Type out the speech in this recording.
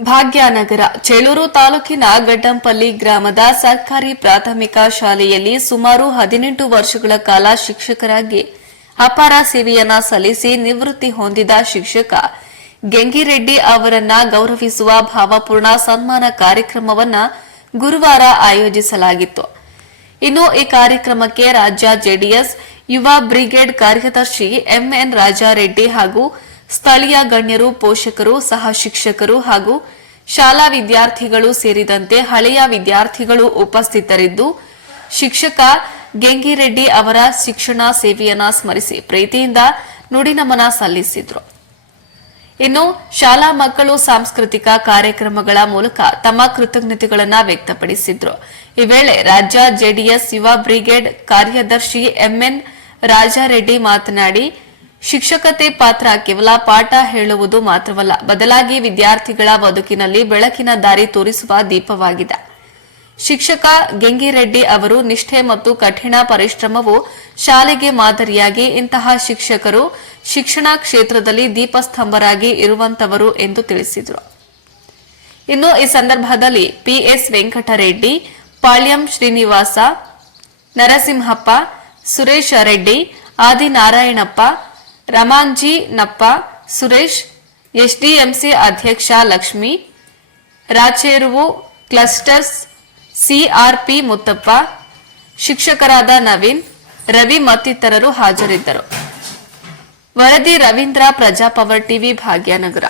ಭಾಗ್ಯನಗರ ಚೇಳೂರು ತಾಲೂಕಿನ ಗಡ್ಡಂಪಲ್ಲಿ ಗ್ರಾಮದ ಸರ್ಕಾರಿ ಪ್ರಾಥಮಿಕ ಶಾಲೆಯಲ್ಲಿ ಸುಮಾರು 18 ವರ್ಷಗಳ ಕಾಲ ಶಿಕ್ಷಕರಾಗಿ ಅಪಾರ ಸೇವೆಯನ್ನ ಸಲ್ಲಿಸಿ ನಿವೃತ್ತಿ ಹೊಂದಿದ ಶಿಕ್ಷಕ ಗೆಂಗಿರೆಡ್ಡಿ ಅವರನ್ನ ಗೌರವಿಸುವ ಭಾವಪೂರ್ಣ ಸನ್ಮಾನ ಕಾರ್ಯಕ್ರಮವನ್ನು ಗುರುವಾರ ಆಯೋಜಿಸಲಾಗಿತ್ತು. ಇನ್ನು ಈ ಕಾರ್ಯಕ್ರಮಕ್ಕೆ ರಾಜ್ಯ ಜೆಡಿಎಸ್ ಯುವ ಬ್ರಿಗೇಡ್ ಕಾರ್ಯದರ್ಶಿ ಎಂಎನ್ ರಾಜಾರೆಡ್ಡಿ ಹಾಗೂ ಸ್ಥಳೀಯ ಗಣ್ಯರು, ಪೋಷಕರು, ಸಹ ಶಿಕ್ಷಕರು ಹಾಗೂ ಶಾಲಾ ವಿದ್ಯಾರ್ಥಿಗಳು ಸೇರಿದಂತೆ ಹಳೆಯ ವಿದ್ಯಾರ್ಥಿಗಳು ಉಪಸ್ಥಿತರಿದ್ದು ಶಿಕ್ಷಕ ಗೆಂಗಿರೆಡ್ಡಿ ಅವರ ಶಿಕ್ಷಣ ಸೇವೆಯನ್ನ ಸ್ಮರಿಸಿ ಪ್ರೀತಿಯಿಂದ ನುಡಿನಮನ ಸಲ್ಲಿಸಿದರು. ಇನ್ನು ಶಾಲಾ ಮಕ್ಕಳು ಸಾಂಸ್ಕೃತಿಕ ಕಾರ್ಯಕ್ರಮಗಳ ಮೂಲಕ ತಮ್ಮ ಕೃತಜ್ಞತೆಗಳನ್ನು ವ್ಯಕ್ತಪಡಿಸಿದ್ರು. ಈ ವೇಳೆ ರಾಜ್ಯ ಜೆಡಿಎಸ್ ಯುವ ಬ್ರಿಗೇಡ್ ಕಾರ್ಯದರ್ಶಿ ಎಂಎನ್ ರಾಜಾರೆಡ್ಡಿ ಮಾತನಾಡಿ, ಶಿಕ್ಷಕತೆ ಪಾತ್ರ ಕೇವಲ ಪಾಠ ಹೇಳುವುದು ಮಾತ್ರವಲ್ಲ, ಬದಲಾಗಿ ವಿದ್ಯಾರ್ಥಿಗಳ ಬದುಕಿನಲ್ಲಿ ಬೆಳಕಿನ ದಾರಿ ತೋರಿಸುವ ದೀಪವಾಗಿದೆ. ಶಿಕ್ಷಕ ಗೆಂಗಿರೆಡ್ಡಿ ಅವರು ನಿಷ್ಠೆ ಮತ್ತು ಕಠಿಣ ಪರಿಶ್ರಮವು ಶಾಲೆಗೆ ಮಾದರಿಯಾಗಿ ಇಂತಹ ಶಿಕ್ಷಕರು ಶಿಕ್ಷಣ ಕ್ಷೇತ್ರದಲ್ಲಿ ದೀಪಸ್ತಂಭರಾಗಿ ಇರುವಂತವರು ಎಂದು ತಿಳಿಸಿದರು. ಇನ್ನು ಈ ಸಂದರ್ಭದಲ್ಲಿ ಪಿಎಸ್ ವೆಂಕಟರೆಡ್ಡಿ, ಪಾಳ್ಯಂ ಶ್ರೀನಿವಾಸ, ನರಸಿಂಹಪ್ಪ, ಸುರೇಶ್ ರೆಡ್ಡಿ, ಆದಿನಾರಾಯಣಪ್ಪ, ರಮಾಂಜಿ ನಪ್ಪ, ಸುರೇಶ್, ಎಸ್ಡಿಎಂಸಿ ಅಧ್ಯಕ್ಷ ಲಕ್ಷ್ಮಿ, ರಾಚೇರುವು ಕ್ಲಸ್ಟರ್ಸ್ ಸಿಆರ್ಪಿ ಮುತ್ತಪ್ಪ, ಶಿಕ್ಷಕರಾದ ನವೀನ್, ರವಿ ಮತ್ತಿತರರು ಹಾಜರಿದ್ದರು. ವರದಿ ರವೀಂದ್ರ, ಪ್ರಜಾಪವರ್ ಟಿವಿ, ಭಾಗ್ಯನಗರ.